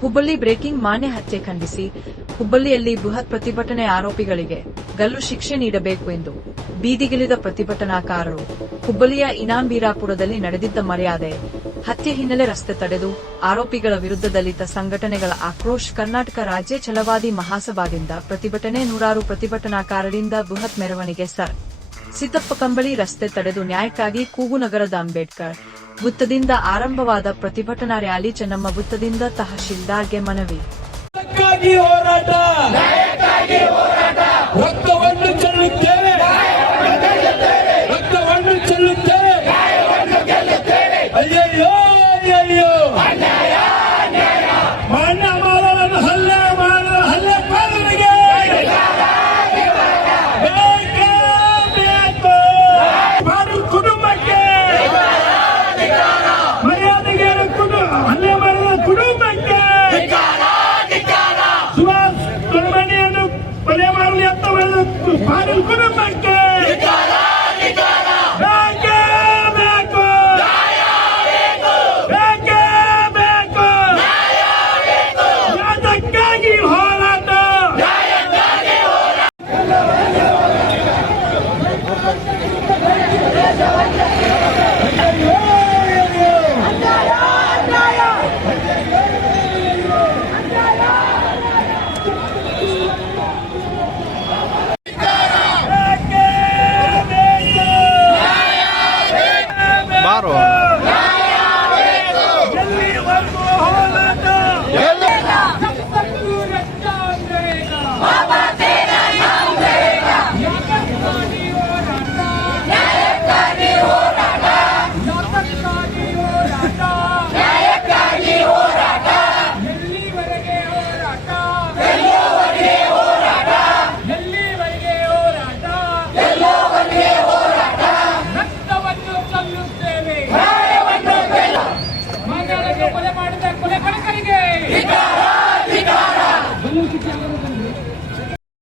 Hubballi breaking ಮಾನ್ಯ ಹತ್ಯೆ ಖಂಡಿಸಿ ಹುಬ್ಬಳ್ಳಿಯಲ್ಲಿ ಬೃಹತ್ ಪ್ರತಿಭಟನೆ. ಆರೋಪಿಗಳಿಗೆ ಗಲ್ಲು ಶಿಕ್ಷೆ ನೀಡಬೇಕು ಎಂದು ಬೀದಿಗಿಳಿದ ಪ್ರತಿಭಟನಾಕಾರರು. ಹುಬ್ಬಳ್ಳಿಯ ಇನಾಂಬೀರಾಪುರದಲ್ಲಿ ನಡೆದಿದ್ದ ಮರ್ಯಾದೆ ಹತ್ಯೆ ಹಿನ್ನೆಲೆ ರಸ್ತೆ ತಡೆದು ಆರೋಪಿಗಳ ವಿರುದ್ಧ ದಲಿತ ಸಂಘಟನೆಗಳ ಆಕ್ರೋಶ. ಕರ್ನಾಟಕ ರಾಜ್ಯ ಛಲವಾದಿ ಮಹಾಸಭಾದಿಂದ ಪ್ರತಿಭಟನೆ. ನೂರಾರು ಪ್ರತಿಭಟನಾಕಾರರಿಂದ ಬೃಹತ್ ಮೆರವಣಿಗೆ. ಸರ್ ಸಿದ್ದಪ್ಪ ಕಂಬಳಿ ರಸ್ತೆ ತಡೆದು ನ್ಯಾಯಕ್ಕಾಗಿ ಕೂಗು. ನಗರದ ಅಂಬೇಡ್ಕರ್ ವೃತ್ತದಿಂದ ಆರಂಭವಾದ ಪ್ರತಿಭಟನಾ ರ್ಯಾಲಿ. ಚೆನ್ನಮ್ಮ ವೃತ್ತದಿಂದ ತಹಶೀಲ್ದಾರ್ಗೆ ಮನವಿ. ರಕ್ತವನ್ನು ಚೆಲ್ಲುತ್ತೇವೆ.